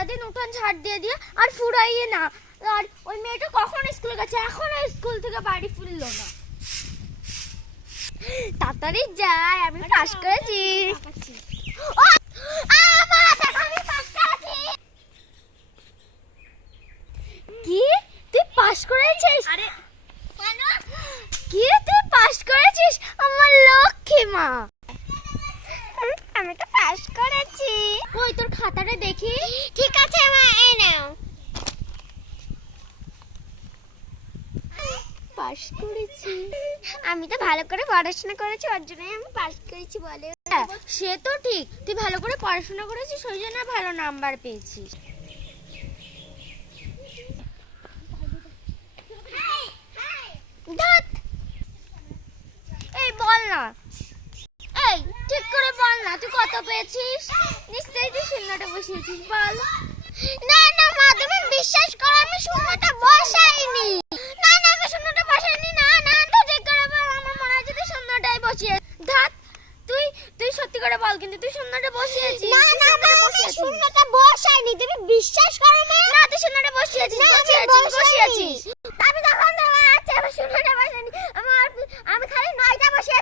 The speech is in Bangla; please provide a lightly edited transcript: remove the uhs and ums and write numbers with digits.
সারাদিন উঠান ঝাড় দিয়ে দিয়ে আর ফুরাইয়ে না। আর ওই মেয়েটা কখন স্কুলে গেছে, এখনো স্কুল থেকে বাড়ি ফিরলো না। তাড়াতাড়ি যাই, আমি পাস করেছি। কি তুই পাস করেছিস? আরে কেন? কি তুই পাস করেছিস? আমার লক্ষ্মী মা, আমি তো পাস করেছি। কই তোর খাতাটা দেখি। ঠিক আছে মা, এই নাও। পাস করেছি। আমি তো ভালো করে পড়াশোনা করেছি, ওর জন্যই আমি পাস করেছি বলে। সে তো ঠিক, তুই ভালো করে পড়াশোনা করেছিস, ওই জন্য ভালো নাম্বার পেয়েছিস। ধ্যাৎ, এই বল না, এই ঠিক করে বল না, তুই কত পেয়েছিস? নিশ্চয়ই তুই শূন্যটা বসিয়েছিস, বল। না না মা, তুমি বিশ্বাস করো, আমি শূন্যটা বসাইনি। না না, আমি শূন্যটা বসাইনি। না না, তুই ঠিক করে বল, আমার মনে হয় তুই শূন্যটাই বসিয়ে। ধ্যাৎ, তুই তুই সত্যি করে বল, কিন্তু তুই শূন্যটা বসিয়েছিস। না না মা, আমি শূন্যটা বসাইনি, তুমি বিশ্বাস করো মা। না, তুই শূন্যটা বসিয়েছিস, না, আমি বসিয়েছিস। বসাইনি। আমি তখন আচ্ছা, আমি শূন্যটা বসাইনি, আমি খালি 9টা বসিয়েছি।